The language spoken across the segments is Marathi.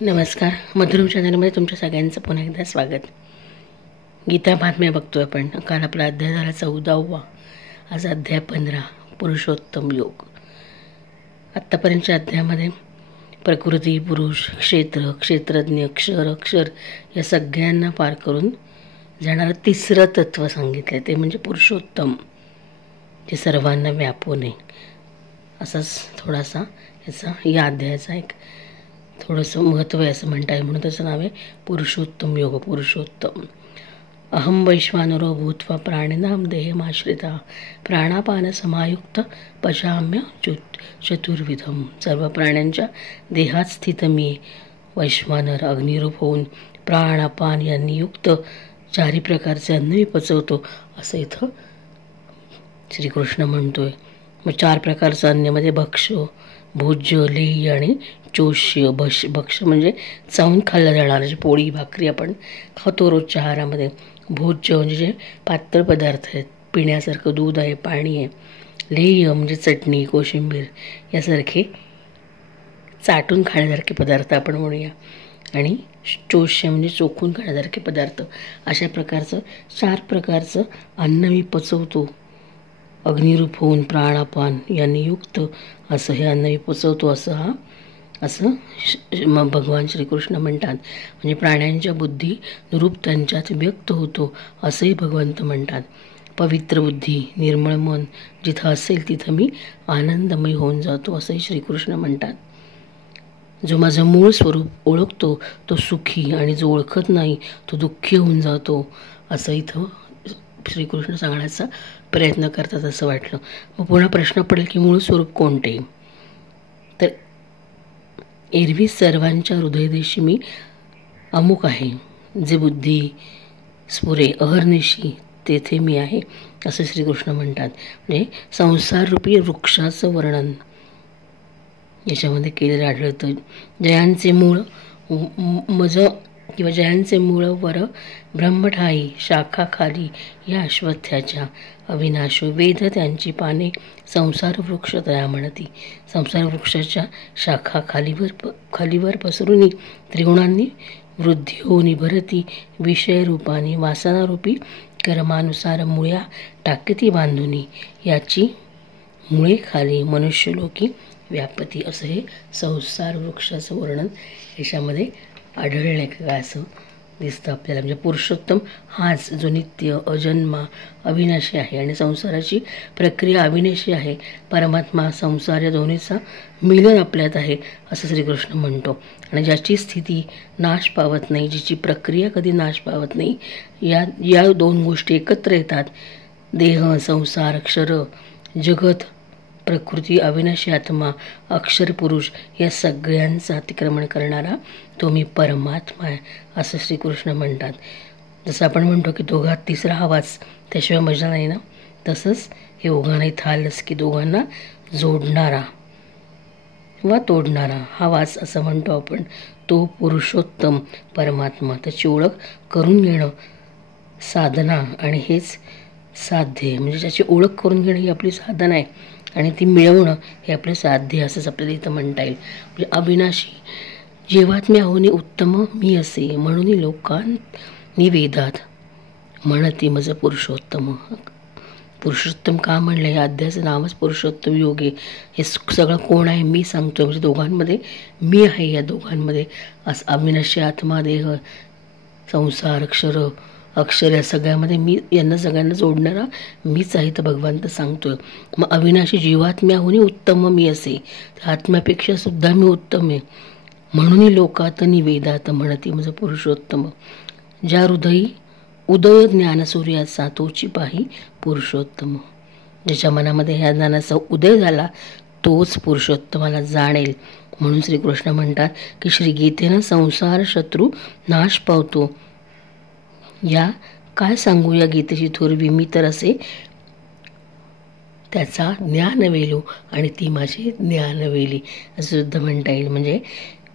नमस्कार. मधुरम चॅनलमध्ये तुमच्या सगळ्यांचं पुन्हा एकदा स्वागत. गीता महात्म्य बघतोय आपण. काल आपला अध्याय झाला 14वा. आज अध्याय 15 पुरुषोत्तम योग. आत्तापर्यंतच्या अध्यायामध्ये प्रकृती, पुरुष, क्षेत्र, क्षेत्रज्ञ, अक्षर या सगळ्यांना पार करून जाणारं तिसरं तत्त्व सांगितलं, ते म्हणजे पुरुषोत्तम, जे सर्वांना व्यापून आहे. असाच थोडासा याचा या अध्यायाचा एक थोडंसं महत्त्व आहे असं म्हणता येईल, म्हणून त्याचं नाव आहे पुरुषोत्तम योग. पुरुषोत्तम. अहम वैश्वानरो भूत्वा प्राणिनां देहमाश्रिता प्राणापान समायुक्त पचाम्य चतुर्विधम. सर्व प्राण्यांच्या देहात स्थित मी वैश्वानर अग्निरूप होऊन प्राणापान यांनी युक्त चारी प्रकारचे अन्न मी पचवतो, असं इथं श्रीकृष्ण म्हणतोय. मग 4 प्रकारचं अन्नमध्ये भक्ष्य, भोज्य, लेह्य आणि चोष्य. भक्ष्य म्हणजे चावून खाल्लं जाणारं, जे पोळी भाकरी आपण खातो रोजच्या आहारामध्ये. भोज्य म्हणजे जे पातळ पदार्थ आहेत, पिण्यासारखं दूध आहे, पाणी आहे. लेह्य म्हणजे चटणी, कोशिंबीर यासारखे चाटून खाण्यासारखे पदार्थ आपण म्हणूया. आणि चोष्य म्हणजे चोखून खाण्यासारखे पदार्थ. अशा प्रकारचं 4 प्रकारचं अन्न मी पचवतो, अग्निरूप होऊन प्राणापान यांनी युक्त असं हे अन्न मी पचवतो, असं भगवान श्रीकृष्ण म्हणतात. म्हणजे प्राण्यांच्या बुद्धी रूप त्यांच्यात व्यक्त होतो असंही भगवंत म्हणतात. पवित्र बुद्धी, निर्मळ मन जिथं असेल तिथं मी आनंदमय होऊन जातो, असंही श्रीकृष्ण म्हणतात. जो माझं मूळ स्वरूप ओळखतो तो सुखी, आणि जो ओळखत नाही तो दुःखी होऊन जातो, असं इथं श्रीकृष्ण सांगण्याचा प्रयत्न करतात असं वाटलं. मग पुन्हा प्रश्न पडेल की मूळ स्वरूप कोणते? तर एरवी सर्वांच्या हृदयदेशी मी अमुक आहे, जे बुद्धी स्फुरे अहर्निशी तेथे मी आहे, असं श्रीकृष्ण म्हणतात. म्हणजे संसाररूपी वृक्षाचं वर्णन याच्यामध्ये केलेलं आढळतं. जयांचे मूळ जयांचे मूळ वर ब्रह्मठाई शाखा खाली या अश्वत्थ्याच्या अविनाश वेद त्यांची पाने संसार वृक्ष तया म्हणती. संसार वृक्षाच्या शाखा खालीवर पसरुनी त्रिगुणांनी वृद्धी होऊन भरती विषयरूपाने वासनारूपी कर्मानुसार मुळ्या टाकती बांधुनी याची मुळे खाली मनुष्यलोकी व्यापती. असं हे संसार वृक्षाचं वर्णन याच्यामध्ये आढळलं का असं दिसतं आपल्याला. म्हणजे पुरुषोत्तम हाच जो नित्य अजन्मा अविनाशी आहे, आणि संसाराची प्रक्रिया अविनाशी आहे. परमात्मा संसार या दोन्हीचा मिलन आपल्यात आहे असं श्रीकृष्ण म्हणतो. आणि ज्याची स्थिती नाश पावत नाही, जिची प्रक्रिया कधी नाश पावत नाही, या 2 गोष्टी एकत्र येतात. देह, संसार, अक्षर, जगत, प्रकृती, अविनाशी आत्मा, अक्षर पुरुष या सगळ्यांचं अतिक्रमण करणारा तो मी परमात्मा आहे, असं श्रीकृष्ण म्हणतात. जसं आपण म्हणतो की दोघात तिसरा आवाज त्याशिवाय मजा नाही ना, तसंच हे ओघाने थालस की दोघांना जोडणारा वा तोडणारा हा वास असं म्हणतो आपण. तो पुरुषोत्तम परमात्मा, त्याची ओळख करून घेणं साधना, आणि हेच साध्य आहे. म्हणजे ज्याची ओळख करून घेणं ही आपली साधना आहे, आणि ती मिळवणं हे आपलं साध्य असंच आपल्याला इथं म्हणता येईल. म्हणजे अविनाशी जेवात्म्याहुनी उत्तम मी असे म्हणून लोकांनी वेदात म्हणती मज पुरुषोत्तम. पुरुषोत्तम का म्हणलं? हे अध्यायाचं नावच पुरुषोत्तम योग आहे. हे सगळं कोण आहे? मी सांगतो. म्हणजे दोघांमध्ये मी आहे. या दोघांमध्ये असं अविनाशी आत्मा, देह, संसार, अक्षर या सगळ्यामध्ये मी, यांना सगळ्यांना जोडणारा मीच आहे, तर भगवंत सांगतोय. मग अविनाशी जीवात्म्याहुनी उत्तम मी असे, आत्म्यापेक्षा सुद्धा मी उत्तम आहे म्हणून लोकात वेदात म्हणती माझं पुरुषोत्तम. ज्या हृदयी उदय ज्ञान सूर्याचा तोची पाही पुरुषोत्तम. ज्याच्या मनामध्ये ह्या ज्ञानाचा उदय झाला तोच पुरुषोत्तमाला जाणेल. म्हणून श्रीकृष्ण म्हणतात की श्रीगीतेनं संसार शत्रू नाश पावतो. या काय सांगू या गीतेची थोरवी, मी तर असे त्याचा ज्ञान वेलो आणि ती माझी ज्ञान वेली, असं सुद्धा म्हणता येईल. म्हणजे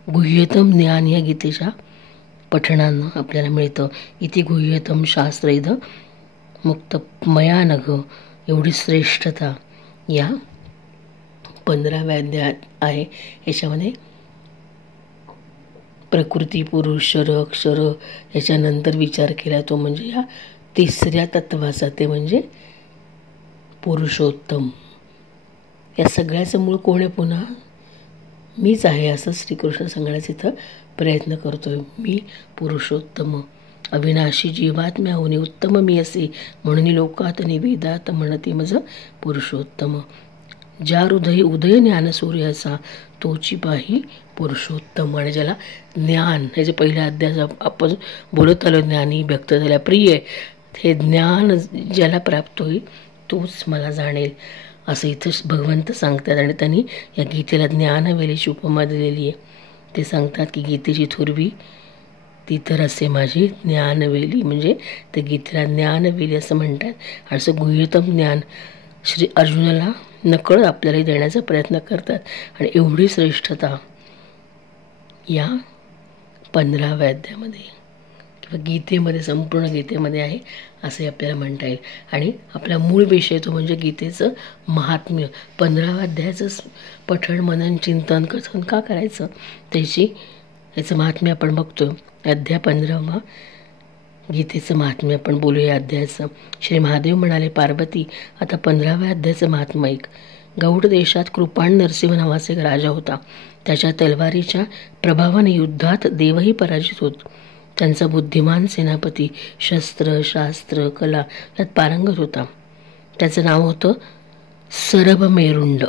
गुह्यतम ज्ञान या गीतेच्या पठणानं आपल्याला मिळतं. इथे गुह्यतम शास्त्र इथं मुक्त मया नघ, एवढी श्रेष्ठता या 15व्या अध्यायात आहे. याच्यामध्ये प्रकृती, पुरुष, क्षर, अक्षर याच्यानंतर विचार केला तो म्हणजे या तिसऱ्या तत्वाचा, ते म्हणजे पुरुषोत्तम. या सगळ्याचं मूळ कोण आहे? पुन्हा मीच आहे असं श्रीकृष्ण सांगण्याचा इथं प्रयत्न करतोय. मी पुरुषोत्तम, अविनाशी जीवात्म्या होणे उत्तम मी असे, म्हणून लोकात निवेदात म्हणते मज पुरुषोत्तम. ज्या हृदय उदय ज्ञान सूर्याचा, तोची पाही पुरुषोत्तम. आणि ज्याला ज्ञान, ह्याचे पहिल्या अध्याय आपण बोलत आलो, ज्ञानी व्यक्त झाल्या प्रिय, हे ज्ञान ज्याला प्राप्त होईल तोच मला जाणेल असं इथं भगवंत सांगतात. आणि त्यांनी या गीतेला ज्ञानवेलीची उपमा दिलेली आहे. ते सांगतात की गीतेची थोरवी ती तर असे माझी ज्ञानवेली, म्हणजे ते गीतेला ज्ञानवेली असं म्हणतात. आणि असं गुह्यतम ज्ञान श्री अर्जुनाला नकळत आपल्याला देण्याचा प्रयत्न करतात. आणि एवढी श्रेष्ठता या 15व्या अध्यायामध्ये किंवा गीतेमध्ये, संपूर्ण गीतेमध्ये आहे असंही आपल्याला म्हणता येईल. आणि आपला मूळ विषय तो म्हणजे गीतेचं महात्म्य. 15व्या अध्यायाचं पठण, मनन, चिंतन, कथन का करायचं, याचं महात्म्य आपण बघतो. अध्याय 15वा गीतेचं महात्म्य आपण बोलूया अध्यायाचं. श्री महादेव म्हणाले, पार्वती आता 15व्या अध्यायाचं महात्म्य ऐक. गौड देशात कृपाण नरसिंह नावाचा एक राजा होता. त्याच्या तलवारीच्या प्रभावाने युद्धात देवही पराजित होत. त्यांचा बुद्धिमान सेनापती शस्त्र, शास्त्र, कला यात पारंगत होता. त्याचं नाव होतं सरभमेरुंड.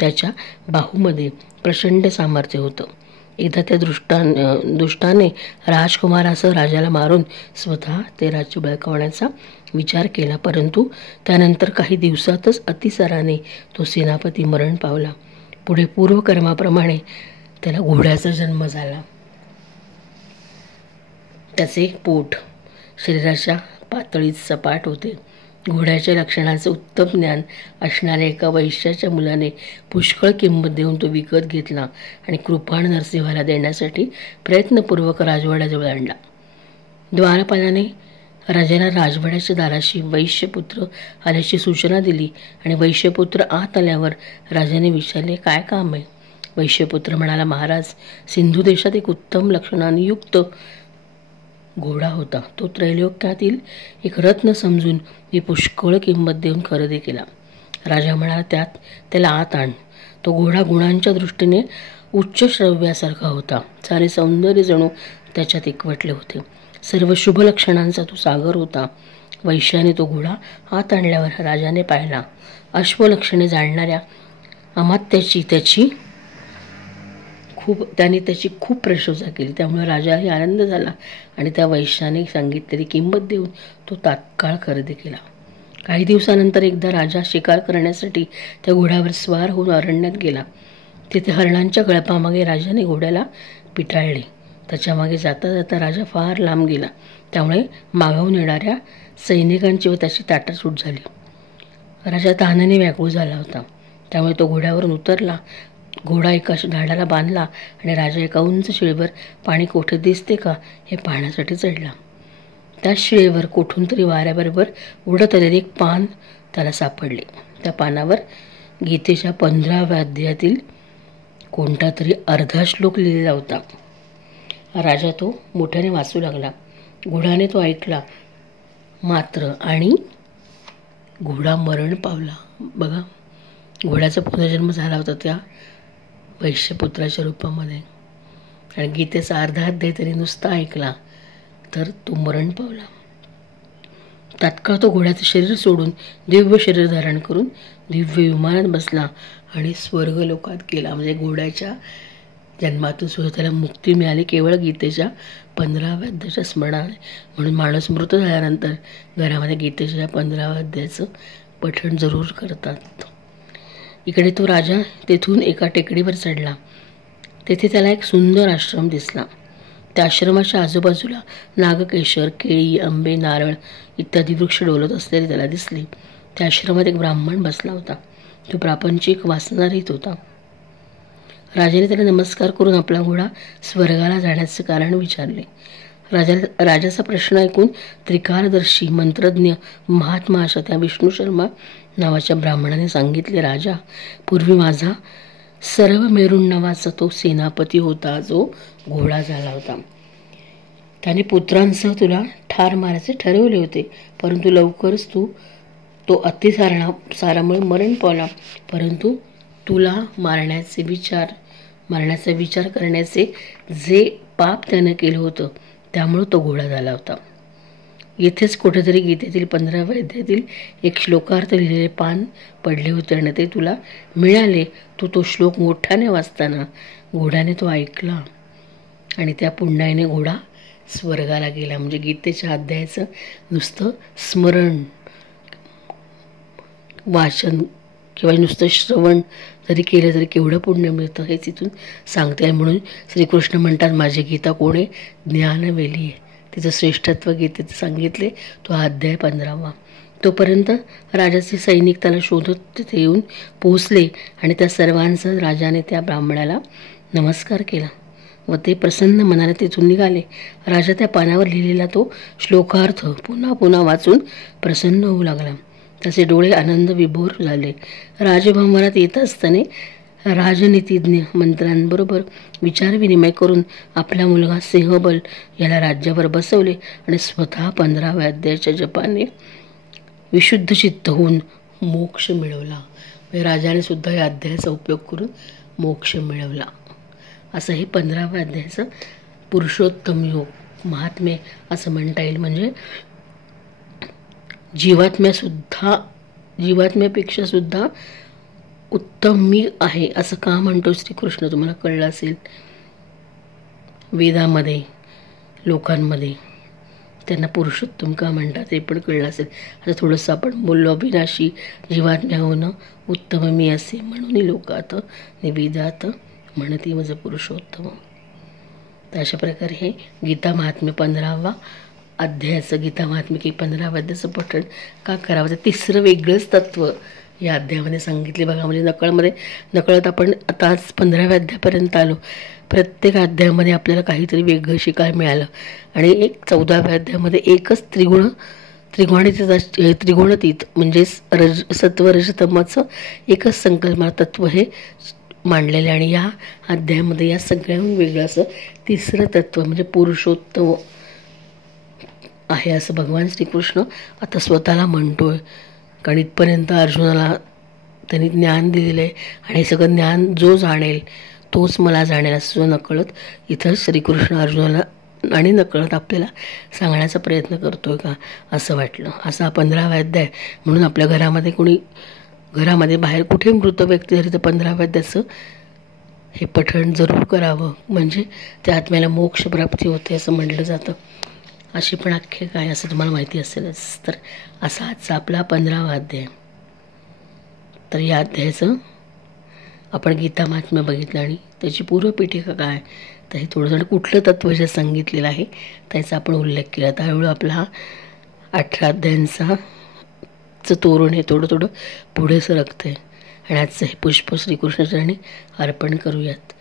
त्याच्या बाहूमध्ये प्रचंड सामर्थ्य होतं. एकदा त्या दुष्टाने राजकुमारासह राजाला मारून स्वतः ते राज्य बळकावण्याचा विचार केला, परंतु त्यानंतर काही दिवसातच अतिसाराने तो सेनापती मरण पावला. पुढे पूर्वकर्माप्रमाणे त्याला घोड्याचा जन्म झाला. त्याचे पोट शरीराच्या पातळीत सपाट होते. घोड्याच्या लक्षणाचं उत्तम ज्ञान असणाऱ्या एका वैश्याच्या मुलाने पुष्कळ किंमत देऊन तो विकत घेतला आणि कृपाण नरसिंहाला देण्यासाठी प्रयत्नपूर्वक राजवाड्याजवळ आणला. द्वारपालाने राजाला राजवाड्याच्या दाराशी वैश्यपुत्र आल्याची सूचना दिली आणि वैश्यपुत्र आत आल्यावर राजाने विचारले, काय काम आहे? वैश्यपुत्र म्हणाला, महाराज, सिंधू देशात एक उत्तम लक्षणाने युक्त घोडा होता. तो त्रैलोक्यातील एक रत्न समजून मी पुष्कळ किंमत देऊन खरेदी केला. राजा म्हणाला, त्याला आत आण. तो घोडा गुणांच्या दृष्टीने उच्च श्रव्यासारखा होता. सारे सौंदर्य जणू त्याच्यात एकवटले होते. सर्व शुभ लक्षणांचा तो सागर होता. वैश्याने तो घोडा आत आणल्यावर राजाने पाहिला. अश्वलक्षणे जाणणाऱ्या अमात्याची त्याने त्याची खूप प्रशंसा केली. त्यामुळे राजालाही आनंद झाला आणि त्या वैश्याने सांगितलेली किंमत देऊन तो तात्काळ खरेदी केला. काही दिवसानंतर एकदा राजा शिकार करण्यासाठी त्या घोड्यावर स्वार होऊन अरण्यात गेला. तिथे हरणांच्या गळपामागे राजाने घोड्याला पिटाळले. त्याच्यामागे जाता जाता राजा फार लांब गेला. त्यामुळे मागाहून येणाऱ्या सैनिकांची व त्याची ताटासूट झाली. राजा तहानेने व्याकुळ झाला होता. त्यामुळे तो घोड्यावरून उतरला. घोडा एका झाडाला बांधला आणि राजा एका उंच शिळेवर पाणी कोठे दिसते का हे पाहण्यासाठी चढला. त्या शिळेवर कोठून तरी वाऱ्याबरोबर उडत आलेले एक पान त्याला सापडले. त्या पानावर गीतेच्या 15व्या अध्यायातील कोणता तरी अर्धा श्लोक लिहिलेला होता. राजा तो मोठ्याने वाचू लागला. घोड्याने तो ऐकला मात्र आणि घोडा मरण पावला. बघा, घोड्याचा पुनर्जन्म झाला होता त्या वैश्यपुत्राच्या रूपामध्ये. आणि गीतेचा अर्धा अध्याय तरी नुसता ऐकला तर तो मरण पावला. तात्काळ तो घोड्याचं शरीर सोडून दिव्य शरीर धारण करून दिव्य विमानात बसला आणि स्वर्गलोकात गेला. म्हणजे घोड्याच्या जन्मातून सुद्धा त्याला मुक्ती मिळाली केवळ गीतेच्या 15व्या अध्यायाच्या स्मरणाने. म्हणून माणूस मृत झाल्यानंतर घरामध्ये गीतेच्या 15व्या अध्यायाचं पठण जरूर करतात. इकडे तो राजा तेथून एका टेकडीवर चढला. तेथे त्याला एक सुंदर आश्रम दिसला. त्या आश्रमाच्या आजूबाजूला नागकेशर, केळी, आंबे, नारळ इत्यादी वृक्ष डोलत असलेले त्याला दिसले. त्या आश्रमात एक ब्राह्मण बसला होता. तो प्रापंचिक वासना रहित होता. राजाने त्याला नमस्कार करून आपला घोडा स्वर्गाला जाण्याचे कारण विचारले. राजाचा प्रश्न ऐकून त्रिकालदर्शी, मंत्रज्ञ, महात्मा अशा त्या विष्णू शर्मा नावाच्या ब्राह्मणाने सांगितले, राजा, पूर्वी माझा सर्व मेरून नावाचा तो सेनापती होता जो घोडा झाला होता. त्याने पुत्रांसह तुला ठार मारायचे ठरवले होते, परंतु लवकरच तो अतिसारामुळे मरण पावला. परंतु तुला मारण्याचा विचार करण्याचे जे पाप त्यानं केलं होतं त्यामुळे तो घोडा झाला होता. येथेच कुठेतरी गीतेतील 15व्या अध्यायातील एक श्लोकार्थ लिहिलेले पान पडले होते आणि ते तुला मिळाले. तू तो श्लोक मोठ्याने वाचताना घोड्याने तो ऐकला आणि त्या पुण्याने घोडा स्वर्गाला गेला. म्हणजे गीतेच्या अध्यायाचं नुसतं स्मरण, वाचन किंवा नुसतं श्रवण जरी केलं तरी केवढं पुण्य मिळतं हे तिथून सांगता येईल. म्हणून श्रीकृष्ण म्हणतात, माझी गीता कोणे ज्ञानवेली आहे. तिचं श्रेष्ठत्व गीतेचं सांगितले. तो अध्याय 15वा. तोपर्यंत राजाचे सैनिक त्याला शोधत तिथे येऊन पोहोचले आणि त्या सर्वांसह राजाने त्या ब्राह्मणाला नमस्कार केला व ते प्रसन्न मनाने तिथून निघाले. राजा त्या पानावर लिहिलेला तो श्लोकार्थ पुन्हा पुन्हा वाचून प्रसन्न होऊ लागला. त्याचे डोळे आनंद विभोर झाले. राजभवनात येत असताना राजनीतिज्ञ मंत्र्यांबरोबर विचारविनिमय करून आपला मुलगा सिंहबल याला राज्यावर बसवले आणि स्वतः 15व्या अध्यायाच्या जपाने विशुद्ध चित्त होऊन मोक्ष मिळवला. राजाने सुद्धा या अध्यायाचा उपयोग करून मोक्ष मिळवला. असं हे 15व्या अध्यायाचं पुरुषोत्तम योग महात्म्य असं म्हणता येईल. म्हणजे जीवात्म्यापेक्षा सुद्धा उत्तम मी आहे असं का म्हणतो श्रीकृष्ण तुम्हाला कळलं असेल. वेदामध्ये लोकांमध्ये त्यांना पुरुषोत्तम का म्हणतात हे पण कळलं असेल. आता थोडंसं आपण बोललो, अविनाशी जीवात्म्या होणं उत्तम मी असे म्हणून लोकात निवेदात म्हणती माझं पुरुषोत्तम. तर अशा प्रकारे हे गीता महात्म्य 15वा अध्यायाचं गीता महात्म्य की 15व्या अध्यायाचं पठण का करावं. तर तिसरं वेगळंच तत्त्व या अध्यायामध्ये सांगितले बघा. म्हणजे नकळत आपण आता आज 15व्या अध्यायापर्यंत आलो. प्रत्येक अध्यायामध्ये आपल्याला काहीतरी वेगळं शिकायला मिळालं आणि 14व्या अध्यायामध्ये एकच त्रिगुणातीत म्हणजे सत्व रजतमाचं एकच संकल्पना तत्व हे मांडलेले. आणि या अध्यायामध्ये या सगळ्याहून वेगळं असं तिसरं तत्व म्हणजे पुरुषोत्तम आहे असं भगवान श्रीकृष्ण आता स्वतःला म्हणतोय. कारण इथपर्यंत अर्जुनाला त्यांनी ज्ञान दिलेलं आहे आणि हे सगळं ज्ञान जो जाणेल तोच मला जाणेल असं नकळत इथं श्रीकृष्ण अर्जुनाला आणि नकळत आपल्याला सांगण्याचा प्रयत्न करतोय का असं वाटलं. असा 15वा अध्याय. म्हणून आपल्या घरामध्ये बाहेर कुठे मृत व्यक्ती झाली तर 15व्या अध्यायाचं हे पठण जरूर करावं. म्हणजे त्या आत्म्याला मोक्ष प्राप्ती होते असं म्हटलं जातं. अशी पण अख्खे काय असं तुम्हाला माहिती असेलच. तर असा आजचा आपला 15वा अध्याय. तर या अध्यायाचं आपण गीता महात्म्य बघितलं आणि त्याची पूर्वपीठिका काय, तर हे थोडं कुठलं तत्त्व जे सांगितलेलं आहे त्याचा आपण उल्लेख केला. त्यावेळी आपला हा 18 अध्यायांचा तोरण हे थोडं पुढे सरकतं आहे आणि आजचं हे पुष्प श्रीकृष्णाचरणी अर्पण करूयात.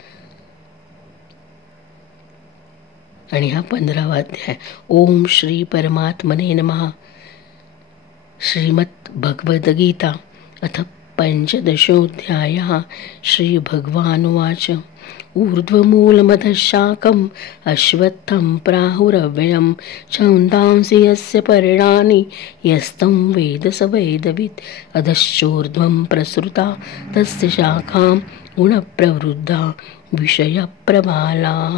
आणि हा 15वा अध्याय. ओम श्री परमात्मने नमः. श्रीमद् भगवद्गीता अथ 15ोऽध्यायः. श्रीभगवानुवाच ऊर्ध्वमूलमधःशाखम् अश्वत्थं प्राहुरव्ययं छन्दांसि यस्य पर्णानि यस्तं वेद स वेदवित् अधश्चोर्ध्वं प्रसृता तस्य शाखां गुणप्रवृद्धा विषयप्रबालाः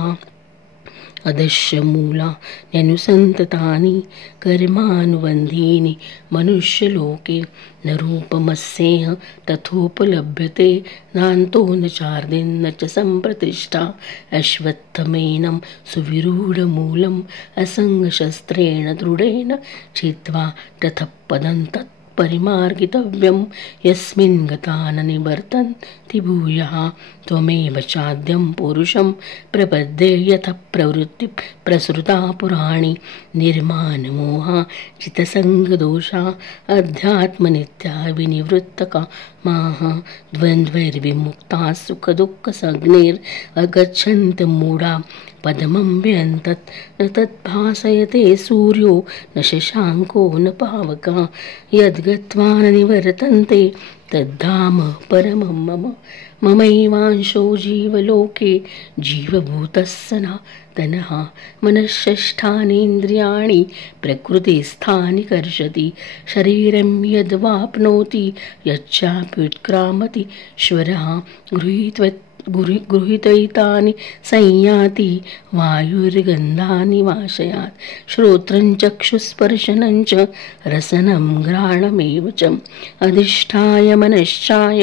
अधश्च मूलान्यनुसन्ततानि कर्मानुबन्धीनि मनुष्यलोके न रूपमस्येह तथोपलभ्यते नान्तो न चार्दिन्न च सम्प्रतिष्ठा अश्वत्थमेनं सुविरूढमूलम् असङ्गशस्त्रेण दृढेन छित्त्वा ततः पदं तत् परिमार्गितव्यं यस्मिन् गता न निवर्तन्ति भूयः त्वमेव चाद्यं पुरुषं प्रपद्ये यतः प्रवृत्ति प्रसृता पुराणि निर्माणमोहा चित्तसङ्गदोषा अध्यात्मनित्या विनिवृत्तकामाः द्वन्द्वैर्विमुक्ताः सुखदुःखसग्निरगच्छन्त्यमूढा पद्मं व्यन्तत् न तद्भासयते सूर्यो न शशाङ्को न पावकः यद्गत्वा न निवर्तन्ते तद्धाम परमं मम ममैवांशो जीवलोके जीवभूतः सनातनः मनःषष्ठानीन्द्रियाणि प्रकृतिस्थानि कर्षति शरीरं यद्वाप्नोति यच्चाप्युत्क्रामति ईश्वरः गृहीतैतानि संयाति वायुर्गन्धानि वाशयात् श्रोत्रं चक्षुस्पर्शनं च रसनं घ्राणमेव च अधिष्ठाय मनश्चाय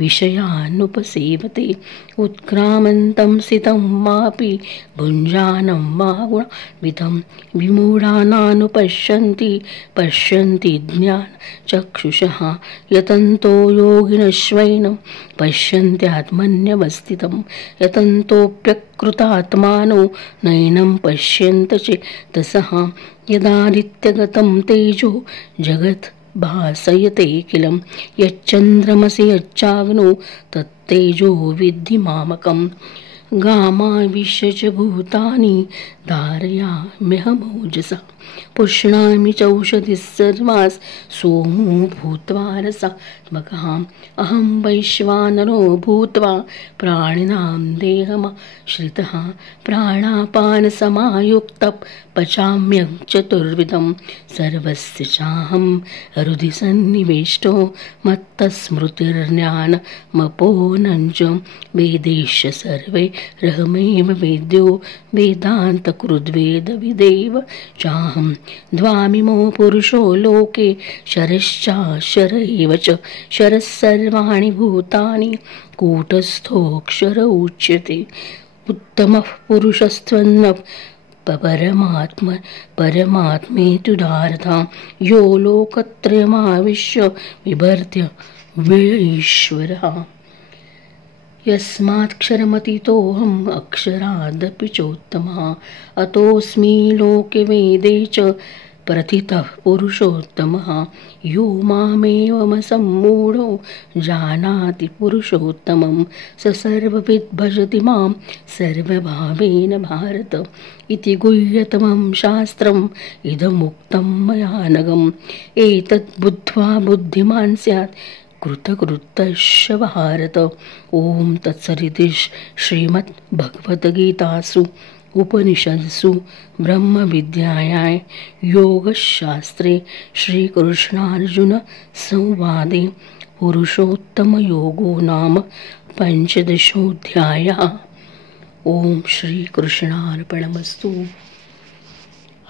विषयानुपसेवते उत्क्रामन्तं सितं वापि भुञ्जानं वा गुणान्वितं विमूढानानुपश्यन्ति पश्यन्ति ज्ञानचक्षुषः यतन्तो योगिनश्वैनं पश्यन्त्यात्मन्यवस्थितं यतन्तोऽप्यकृतात्मानो नैनं पश्यन्त चेतसः यदादित्यगतं तेजो जगत् भासयते किलं यच्चन्द्रमसि यच्चाग्नो तत्तेजो विद्धि मामकम् गामाविश्य च भूतानि धारयाम्यहमोजसा पुष्णामि चौषधिः सर्वास् सोमो भूत्वा रसात्मकः अहं वैश्वानरो भूत्वा प्राणिनां देहमाश्रितः प्राणापानसमायुक्तः पचाम्यं चतुर्विधं सर्वस्य चाहं हृदि सन्निवेष्टो मत्तस्मृतिर्ज्ञानमपोहनं च वेदेश सर्वे रहमेव वेद्यो वेदान्तकृद्वेदविदेव चाहं द्वामिमो पुरुषो लोके शरश्चाक्षर एव च शरः सर्वाणि भूतानि कूटस्थोऽक्षर उच्यते उत्तमः पुरुषस्त्वन्नः परमात्मेत्युदारता यो लोकत्रयमाविश्य बिभर्त्य व्यय यस्मात्क्षरमतीतोऽहम् अक्षरादपि चोत्तमः अतोऽस्मि लोके वेदे च प्रथितः पुरुषोत्तमः यो मामेवमसम्मूढो जानाति पुरुषोत्तमं स सर्वविद् भजति मां सर्वभावेन भारत इति गुह्यतमं शास्त्रम् इदमुक्तं मया नघम् एतत् बुद्ध्वा बुद्धिमान् स्यात् कृतकृत्यश्च भारत। ओम तत्सदिति श्रीमद्भगवद्गीतासु उपनिषत्सु ब्रह्मविद्यायां योगशास्त्रे श्रीकृष्णार्जुन संवादे पुरुषोत्तमयोगो नाम पंचदशोऽध्यायः। ओम श्रीकृष्णार्पणमस्तु।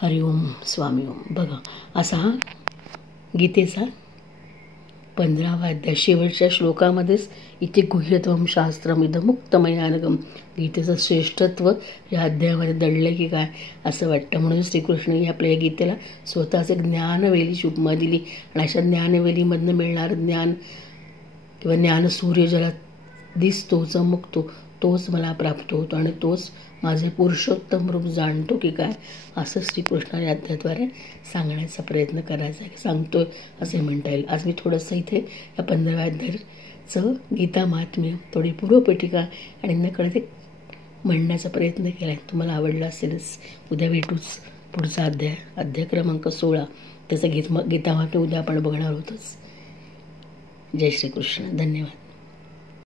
हरि ओम स्वामी ओम। बघा असा गीतेचा 15वा अध्याय शेवटच्या श्लोकामध्येच इथे गुह्यत्वम शास्त्रमिदमुक्तमयानगम गीतेचं श्रेष्ठत्व या अध्यायामध्ये दडलं की काय असं वाटतं। म्हणून श्रीकृष्णही आपल्या या गीतेला स्वतःचे ज्ञानवेलीची उपमा दिली आणि अशा ज्ञानवेलीमधनं मिळणारं ज्ञान किंवा ज्ञानसूर्य ज्याला दिसतो चमकतो तोच मला प्राप्त होतो आणि तोच माझे पुरुषोत्तम रूप जाणतो की काय असं श्रीकृष्ण या अध्यायाद्वारे सांगण्याचा प्रयत्न करायचा आहे, सांगतोय असे म्हणता येईल। आज मी थोडंसं इथे या 15व्या अध्यायाचं गीता महात्म्य थोडी पूर्वपीठिका आणि नकळत एक म्हणण्याचा प्रयत्न केला आहे। तुम्हाला आवडला असेलच। उद्या भेटूच पुढचा अध्याय क्रमांक 16 त्याचं गीता महात्म्य उद्या आपण बघणार आहोतच। जय श्रीकृष्ण। धन्यवाद।